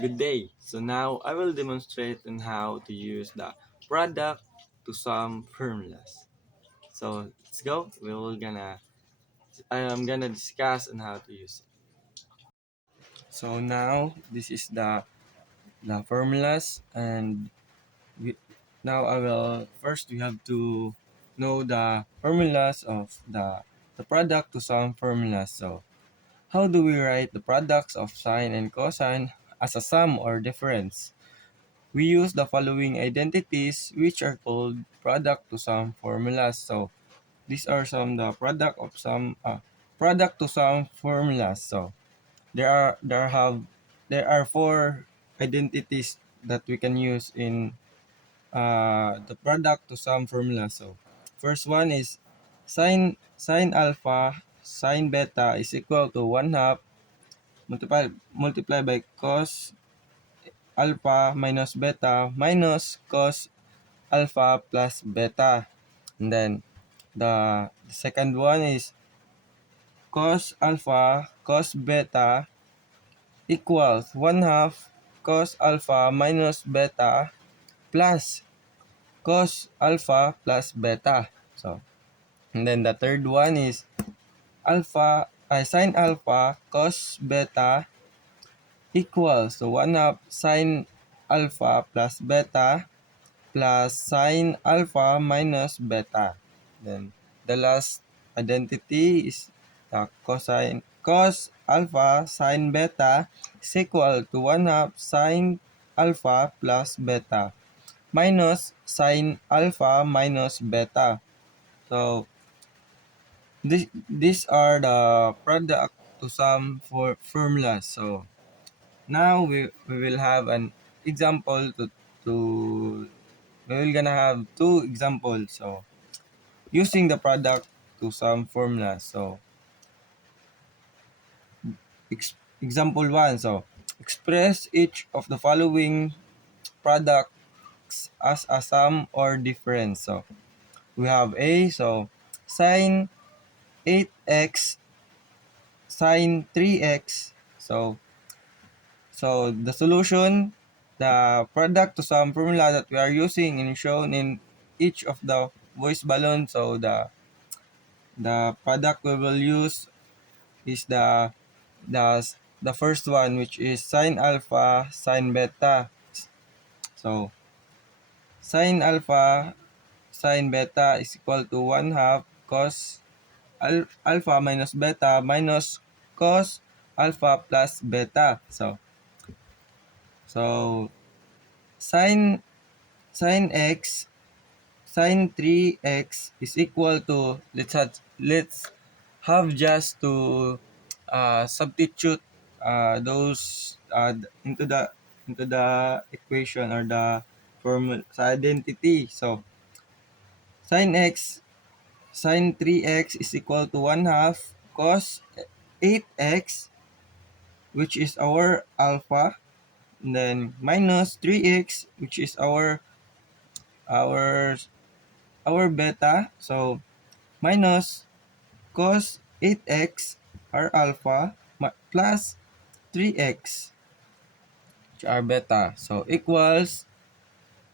Good day. So now I will demonstrate on how to use the product to sum formulas. So let's go. I am gonna discuss on how to use it. So now this is the formulas, and we, now I will first we have to know the formulas of the product to sum formulas. So how do we write the products of sine and cosine as a sum or difference? We use the following identities, which are called product to sum formulas. So these are some the product to sum formulas. So there are four identities that we can use in the product to sum formula. So first one is sine alpha sine beta is equal to 1 half multiply by cos alpha minus beta minus cos alpha plus beta. And then the second one is cos alpha cos beta equals 1 half cos alpha minus beta plus cos alpha plus beta. So, and then the third one is sine alpha cos beta equals to 1 half sine alpha plus beta plus sine alpha minus beta. Then the last identity is cos alpha sine beta is equal to 1 half sine alpha plus beta minus sine alpha minus beta. So these are the product to sum for formulas. So now we will have an example to we will gonna have two examples. So using the product to sum formulas. So example one. So express each of the following products as a sum or difference. So we have A. So sine 8x sine 3x. So the solution, the product to sum formula that we are using is shown in each of the voice balloon. So the product we will use is the the first one, which is sine alpha sine beta. So sine alpha sine beta is equal to 1 half cos alpha minus beta minus cos alpha plus beta. So sine sine x sine 3x is equal to let's have just to substitute those into the equation or the formula sa identity. So sine x sine 3x is equal to 1 half cos 8x, which is our alpha, and then minus 3x, which is our our beta. So minus cos 8x our alpha plus 3x, which are beta. So equals,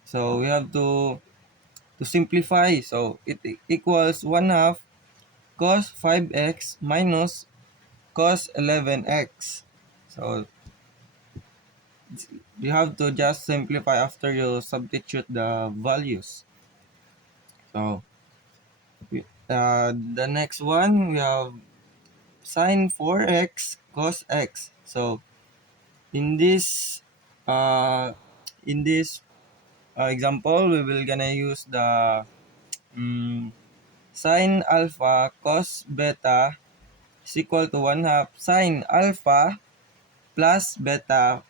so we have to simplify. So it equals 1 half cos 5x minus cos 11x. So you have to just simplify after you substitute the values. So the next one, we have sine 4x cos x. So in this uh, example, we will gonna use the sine alpha cos beta is equal to 1 half sine alpha plus beta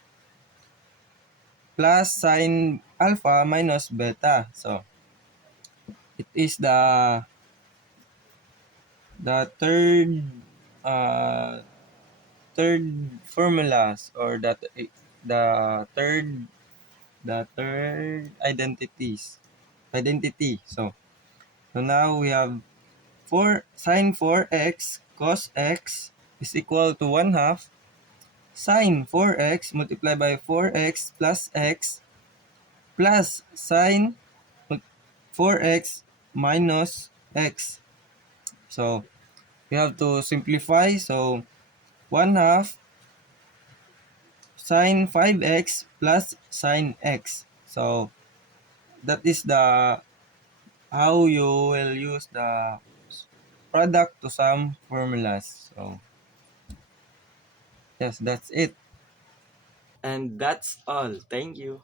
plus sine alpha minus beta. So it is the uh, third formulas, or the third identity. So now we have 4 sine 4x cos x is equal to 1 half sine 4x multiplied by 4x plus x plus sine 4x minus x. So we have to simplify. So 1 half sine 5x plus sine x. So that is the how you will use the product to sum formulas. So yes, that's it. And that's all. Thank you.